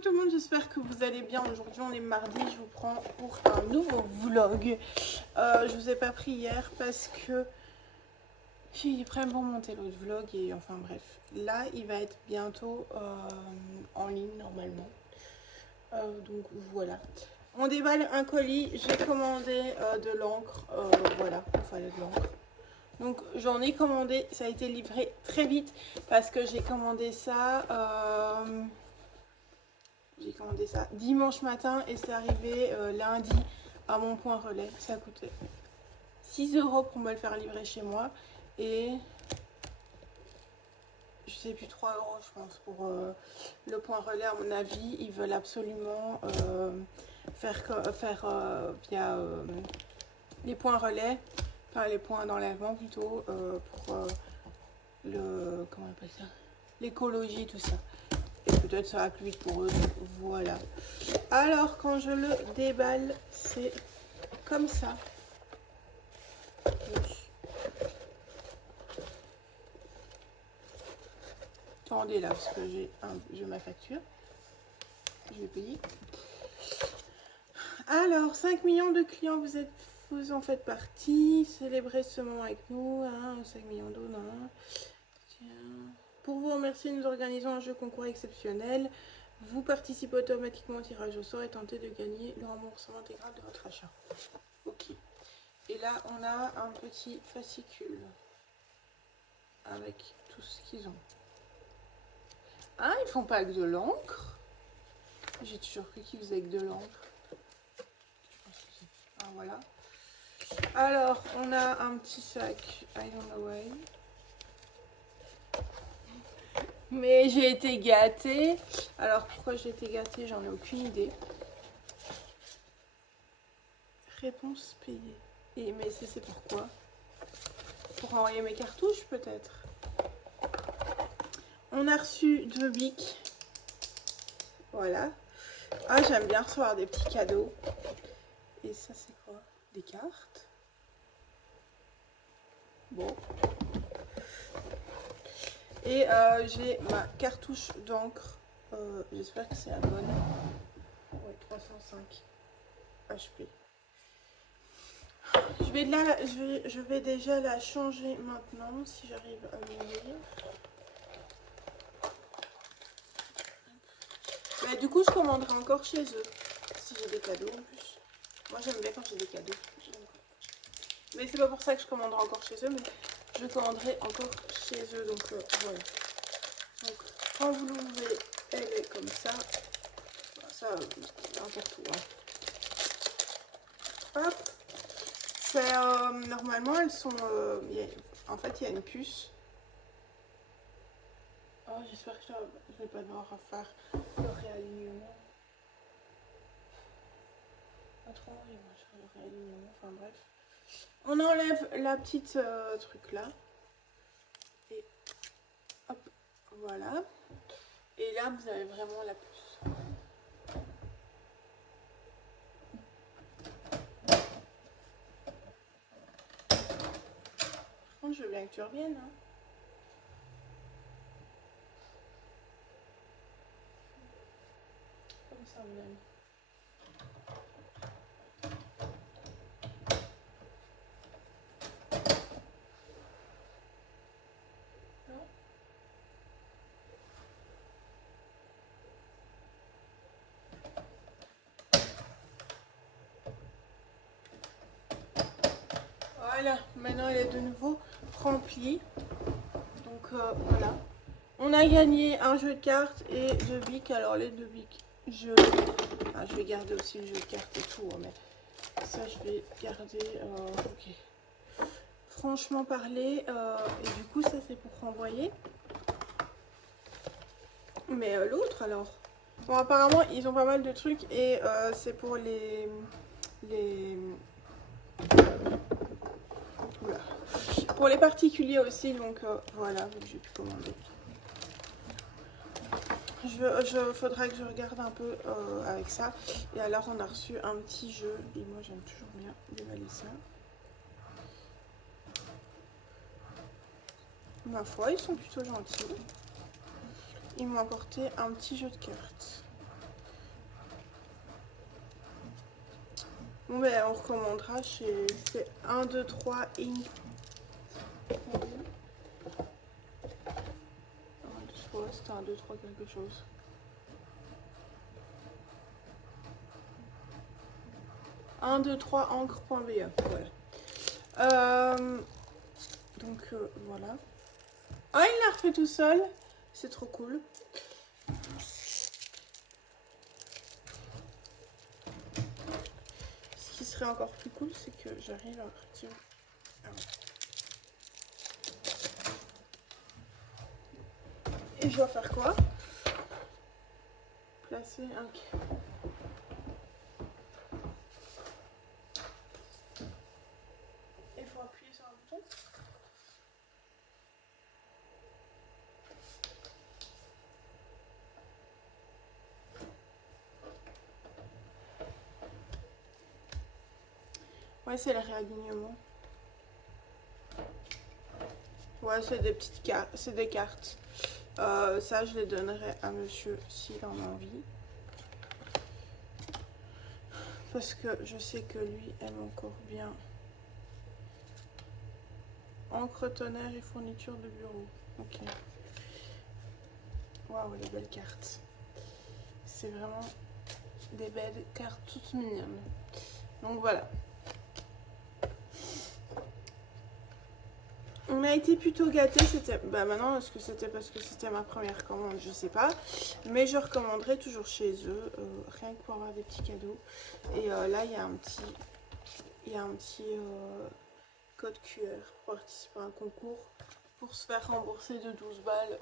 tout le monde, j'espère que vous allez bien. Aujourd'hui on est mardi, je vous prends pour un nouveau vlog. Je vous ai pas pris hier parce que j'ai des problèmes pour monter l'autre vlog et enfin bref. Là il va être bientôt en ligne normalement. Donc voilà. On déballe un colis, j'ai commandé de l'encre, voilà, il fallait de l'encre. Donc j'en ai commandé, ça a été livré très vite parce que j'ai commandé ça dimanche matin et c'est arrivé lundi à mon point relais. Ça a coûté 6 € pour me le faire livrer chez moi et je sais plus 3 € je pense pour le point relais. À mon avis ils veulent absolument faire via les points relais, enfin les points d'enlèvement plutôt, pour le, comment on appelle ça, l'écologie, tout ça. Et peut-être ça va plus vite pour eux, voilà. Alors quand je le déballe, c'est comme ça. Attendez là, parce que j'ai ma facture. Je vais payer. Alors, 5 millions de clients, vous en faites partie. Célébrez ce moment avec nous. Hein, 5 millions d'euros, non. Tiens. Pour vous remercier, nous organisons un jeu concours exceptionnel. Vous participez automatiquement au tirage au sort et tentez de gagner le remboursement intégral de votre achat. Ok. Et là, on a un petit fascicule avec tout ce qu'ils ont. Ah, ils font pas avec de l'encre. J'ai toujours cru qu'ils faisaient avec de l'encre. Ah, voilà. Alors, on a un petit sac. I don't know why. Mais j'ai été gâtée. Alors, pourquoi j'ai été gâtée, j'en ai aucune idée. Réponse payée. Mais c'est pourquoi? Pour envoyer mes cartouches, peut-être. On a reçu 2 bics. Voilà. Ah, j'aime bien recevoir des petits cadeaux. Et ça, c'est quoi? Des cartes. Bon. Et j'ai ma cartouche d'encre. J'espère que c'est la bonne. Ouais, 305 HP. Je vais déjà la changer maintenant, si j'arrive à l'ouvrir. Mais du coup, je commanderai encore chez eux, si j'ai des cadeaux en plus. Moi, j'aime bien quand j'ai des cadeaux. Mais c'est pas pour ça que je commanderai encore chez eux, mais je commanderai encore chez eux, donc voilà. Donc, quand vous l'ouvrez, elle est comme ça. Ça, n'importe où. Hein. Hop. Normalement, elles sont... en fait, il y a une puce. Oh, j'espère que je vais pas devoir refaire le réalignement. Pas trop, moi, je fais le réalignement, enfin bref. On enlève la petite truc là. Et hop, voilà. Et là, vous avez vraiment la puce. Par contre, je veux bien que tu reviennes. Hein. Comme ça, même. Voilà, maintenant elle est de nouveau remplie. Donc voilà. On a gagné un jeu de cartes et 2 bics. Alors les 2 bics, je vais garder aussi le jeu de cartes et tout. Mais ça, je vais garder. Ok. Franchement parler. Et du coup, ça c'est pour renvoyer. Mais l'autre alors. Bon, apparemment, ils ont pas mal de trucs et c'est pour les... Oula. Pour les particuliers aussi, donc voilà, j'ai pu commander. Faudra que je regarde un peu avec ça. Et alors, on a reçu un petit jeu et moi, j'aime toujours bien déballer ça. Ma foi, ils sont plutôt gentils. Ils m'ont apporté un petit jeu de cartes. Bon, ben, on recommandera chez 1, 2, 3 Ink. 1, 2, 3, c'était 1, 2, 3 quelque chose. Un, 2, 3 encre.be. Voilà. Donc voilà. Ah, il l'a refait tout seul. C'est trop cool. Ce qui serait encore plus cool, c'est que j'arrive à retirer. Ah ouais. Et je dois faire quoi? Placer un... Il faut appuyer sur un bouton. Ouais, c'est le réalignement. Ouais, c'est des petites cartes, c'est des cartes. Ça, je les donnerai à monsieur s'il en a envie. Parce que je sais que lui aime encore bien encre, tonnerre et fourniture de bureau. Ok. Waouh, les belles cartes. C'est vraiment des belles cartes toutes mignonnes. Donc voilà. On a été plutôt gâtés, c'était... Bah maintenant, est-ce que c'était parce que c'était ma première commande? Je sais pas. Mais je recommanderais toujours chez eux, rien que pour avoir des petits cadeaux. Et là, il y a un petit... code QR pour participer à un concours pour se faire rembourser de 12 balles.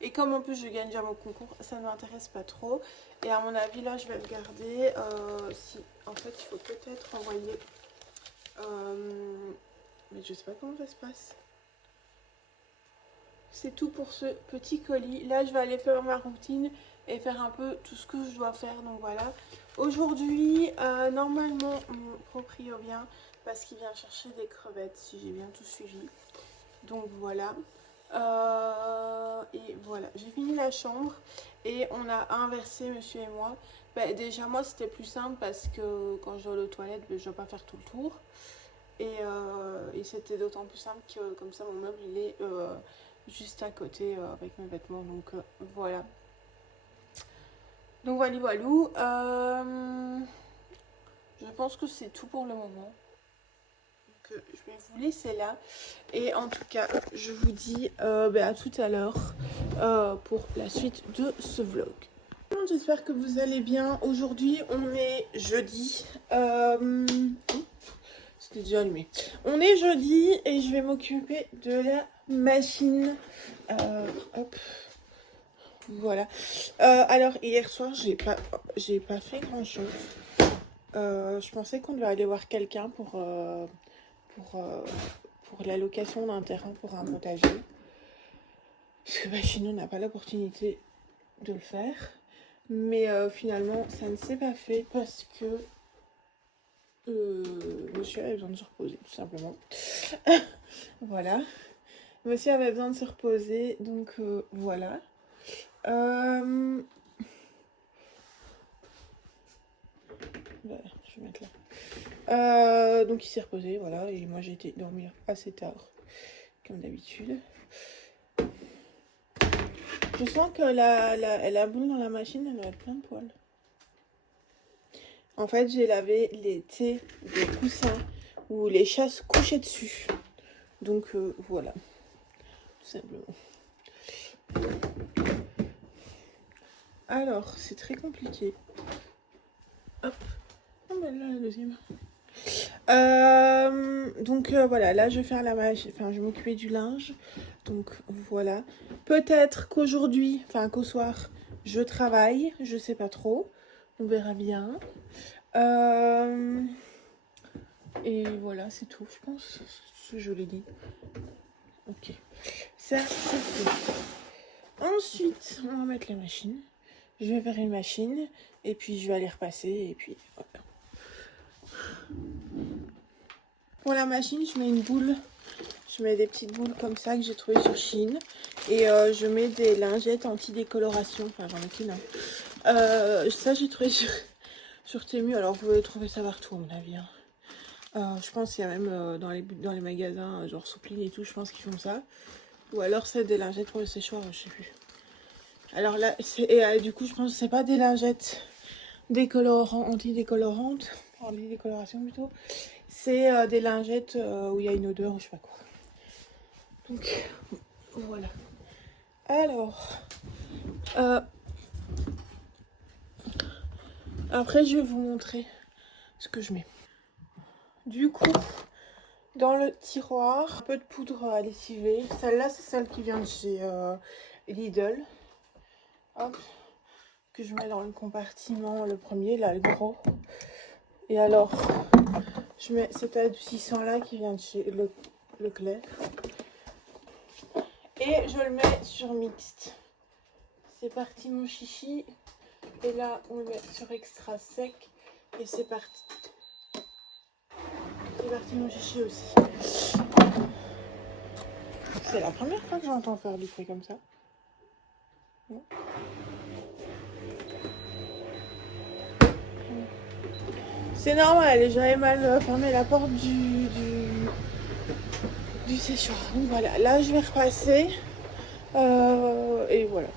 Et comme en plus je gagne déjà mon concours, ça ne m'intéresse pas trop. Et à mon avis, là, je vais le garder. Si, en fait, il faut peut-être envoyer... mais je sais pas comment ça se passe. C'est tout pour ce petit colis. Là, je vais aller faire ma routine et faire un peu tout ce que je dois faire. Donc voilà. Aujourd'hui, normalement, mon proprio vient parce qu'il vient chercher des crevettes, si j'ai bien tout suivi. Donc voilà. Et voilà, j'ai fini la chambre et on a inversé, monsieur et moi. Bah, déjà, moi, c'était plus simple parce que quand je vais aux toilettes, bah, je dois pas faire tout le tour. Et c'était d'autant plus simple que comme ça, mon meuble, il est juste à côté avec mes vêtements. Donc voilà. Donc voilà, voilou. Je pense que c'est tout pour le moment. Donc, je vais vous laisser là. Et en tout cas, je vous dis à tout à l'heure pour la suite de ce vlog. J'espère que vous allez bien. Aujourd'hui, on est jeudi. C'était déjà allumé. On est jeudi et je vais m'occuper de la machine. Hop. Voilà. Alors, hier soir, j'ai pas fait grand chose. Je pensais qu'on devait aller voir quelqu'un pour la location d'un terrain pour un potager. Parce que chez nous, on n'a pas l'opportunité de le faire. Mais finalement, ça ne s'est pas fait parce que monsieur avait besoin de se reposer, tout simplement. Voilà. Monsieur avait besoin de se reposer, donc voilà. Voilà, je vais mettre là. Donc il s'est reposé, voilà, et moi j'ai été dormir assez tard, comme d'habitude. Je sens que la boule dans la machine, elle doit être plein de poils. En fait, j'ai lavé les thés des coussins où les chats se couchaient dessus. Donc voilà, tout simplement. Alors, c'est très compliqué. Hop. Oh ben là, la deuxième. Donc voilà, là je vais faire la machine, enfin je vais m'occuper du linge. Donc voilà. Peut-être qu'aujourd'hui, enfin qu'au soir, je travaille, je sais pas trop. On verra bien. Et voilà, c'est tout, je pense. Je l'ai dit. Ok. Ça, c'est fait. Ensuite, on va mettre la machine. Je vais faire une machine. Et puis, je vais aller repasser. Et puis, voilà. Pour la machine, je mets une boule. Je mets des petites boules comme ça que j'ai trouvées sur Shein. Et je mets des lingettes anti-décoloration. Enfin, j'en ai qu'une. Ça, j'ai trouvé sur Temu. Alors vous pouvez trouver ça partout à mon avis. Hein. Je pense qu'il y a même dans les magasins, genre Soupline et tout, je pense qu'ils font ça. Ou alors c'est des lingettes pour le séchoir, je sais plus. Alors là, du coup je pense que c'est pas des lingettes antidécolorantes, anti-décoloration plutôt. C'est des lingettes où il y a une odeur ou je sais pas quoi. Donc voilà. Alors, après je vais vous montrer ce que je mets. Du coup, dans le tiroir, un peu de poudre à lessiver. Celle-là, c'est celle qui vient de chez Lidl. Hop, que je mets dans le compartiment, le premier, là, le gros. Et alors, je mets cet adoucissant-là qui vient de chez Leclerc. Et je le mets sur mixte. C'est parti mon chichi. Et là, on le met sur extra sec. Et c'est parti. C'est parti mon chichi aussi. C'est la première fois que j'entends faire du bruit comme ça. Non. C'est normal, j'avais mal fermé la porte du séchoir. Donc voilà, là je vais repasser. Et voilà.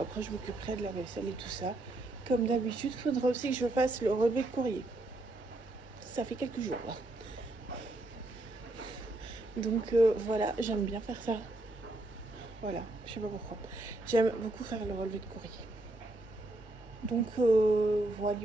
Après je m'occuperai de la vaisselle et tout ça. Comme d'habitude, il faudra aussi que je fasse le relevé de courrier. Ça fait quelques jours là. Donc voilà, j'aime bien faire ça. Voilà, je sais pas pourquoi. J'aime beaucoup faire le relevé de courrier. Donc voilà.